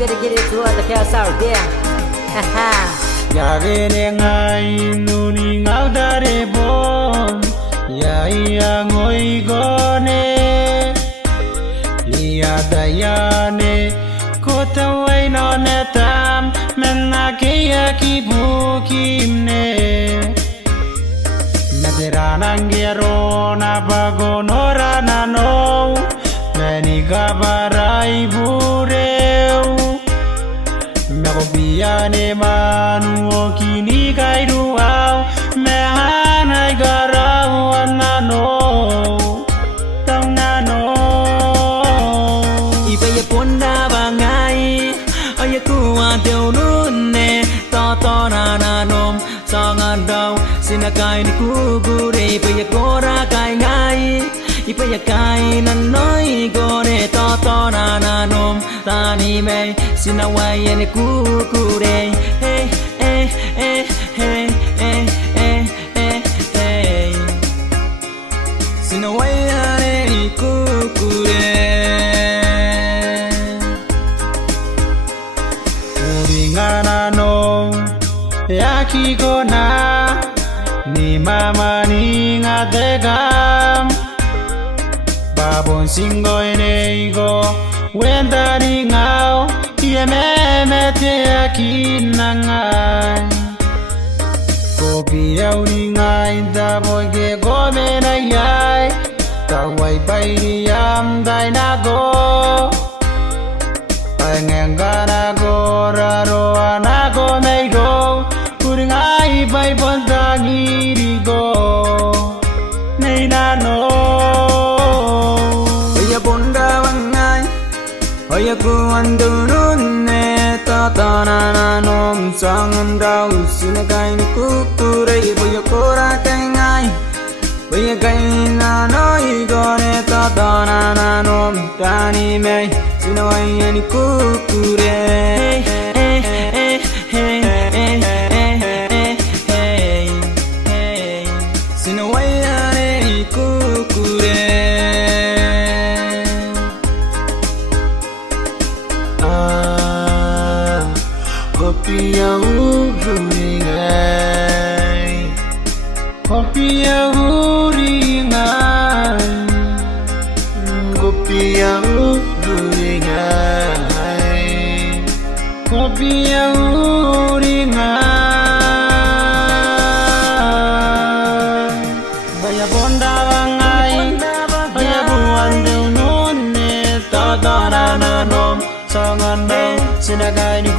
dedicated to all the chaos out there. Haha. Yagere ngai nuni ngaudare bon Yaya ngoi gone Iya dayane Kota wai no netam Menna keya kibu kimne Meteranangiero na bagonora na no Meni gabarai bureu Meko biane manu okini kaidu au Mehanai garau anano Tau nano Ibaya ponda bangai Oya kuwa teo nune Toto na nanom Sangan daw Sinakai ni kugure Ibaya kora kai ngai Ibaya kai nanoi gore Toto na nanom Tani me Sinawai ni kugure Hey, hey, hey, hey, hey, hey, hey, hey Sinawai ni kugure Uringanano Yakigona Ni mama ni ngadegam Babon singo enego Wenda ni ngao Yememe te akinangai Kopi au ni ngai Da boge gome na yai Tawai bairi am dai na go Pengengana go raro anago meido Kuringai bai bontangi rigo Nei na no Oya bonda bangai Oya kuandu nune Tata na nanom Sangan daw Sinakai ni kukure Oya kora kai ngai Oya kai na noi gore Tata na nanom Tani mei Sinawai ni kukure Hey, hey, hey, hey, hey, hey, hey, hey Sinawai ni kukure Kopi yang uringai Kopi yang uringai Kopi yang uringai Kopi yang uringai Baya bonda bangai Baya buan deu nune Tadana nanom Sangan dau Sinakai ni